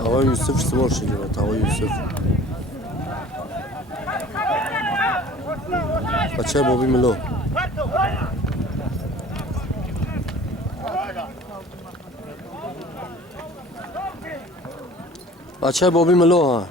آقای یوسف سوار شده آقای یوسف بچه بابی ملو بچه بابی ملو ها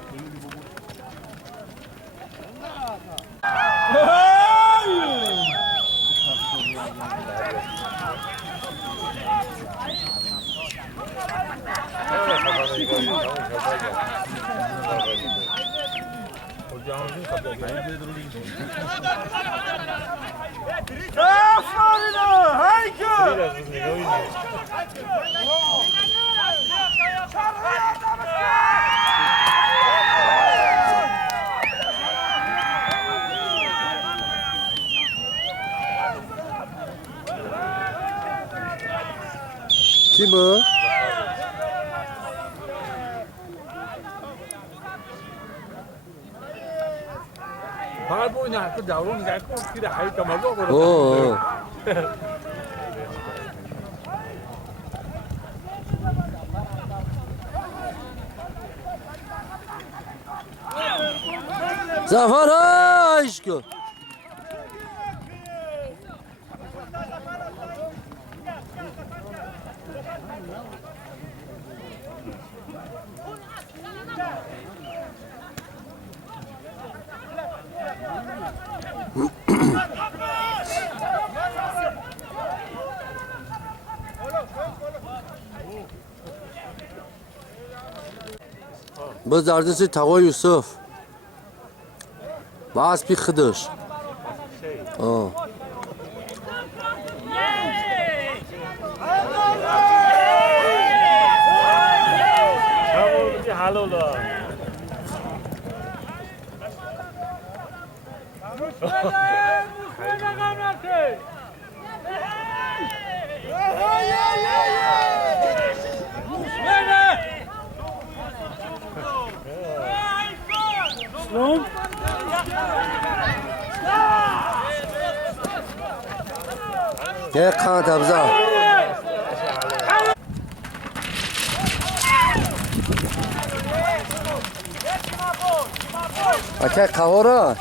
کی bu? Bahar bu oynar tu jauh nggak tu kira hari kamar tu. Oo. Zafer aşkı. باز دردش تقوی یوسف باز پی خدش آه یک خانه ابزار اکه قهوره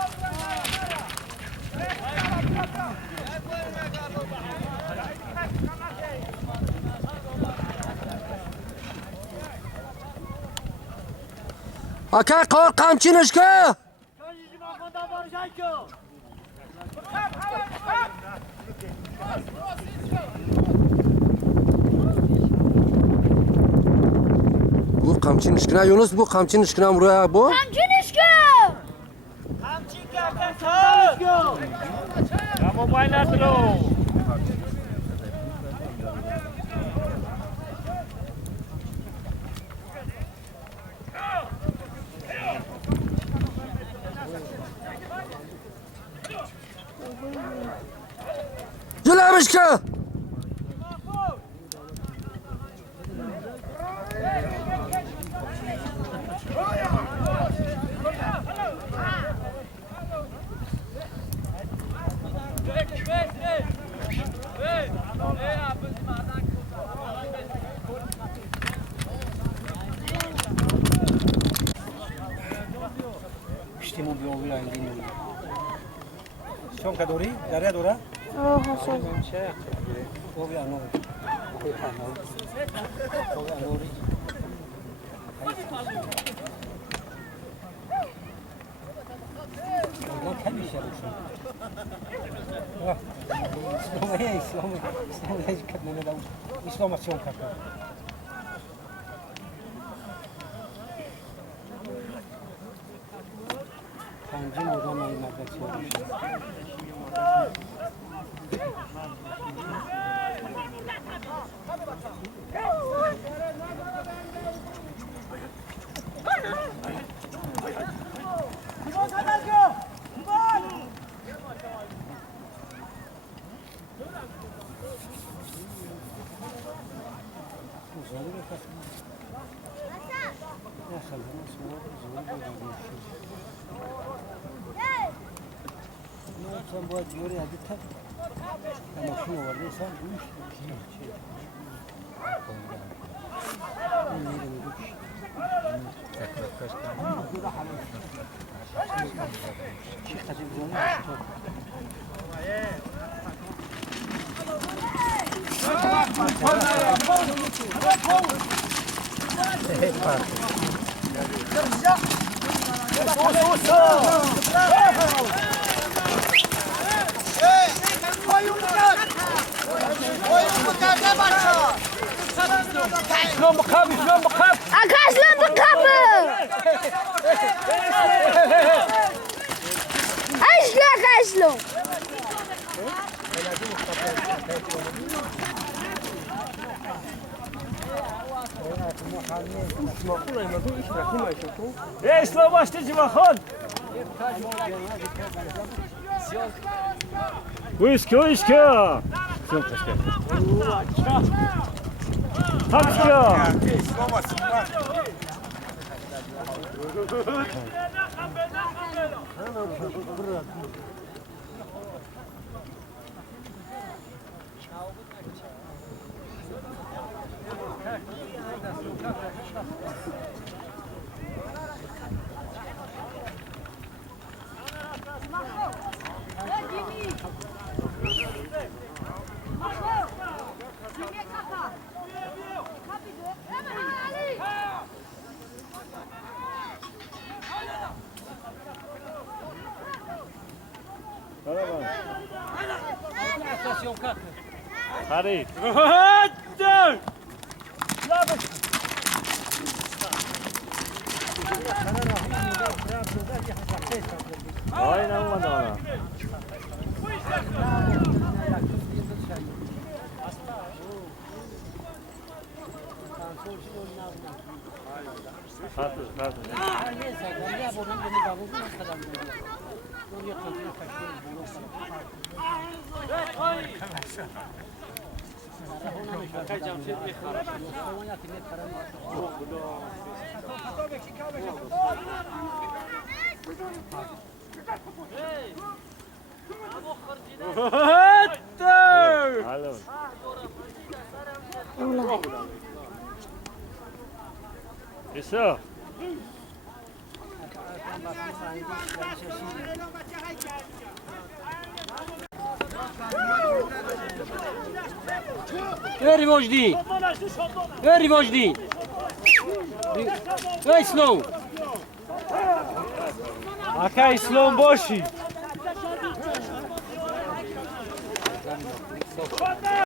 اکه قهوه قمچینش که bu qamchi nishkina Yunus bu qamchi nishkina buraya bu qamchi nishka qamchi ka mobil atlo جلبش که Stiamo più là in linea. Sono cadori? Daria dura? Oh, hasan. Dove hanno? Dove hanno? Non capisce adesso. İslam'a son kapı. Kancım o zaman nakletçi. Sen bu acı oraya git tak. Ama şunu var ne sen bu iş. خطیب جانی Arkadaşlar bu kapı. Arkadaşlar. اسلام باشته جمع خان ويسكا ويسكا هكذا Hadi. Aynen olmadı ona. Hallo. Isso. اری وجدی اری وجدی ای اسلام Aka İslam başı.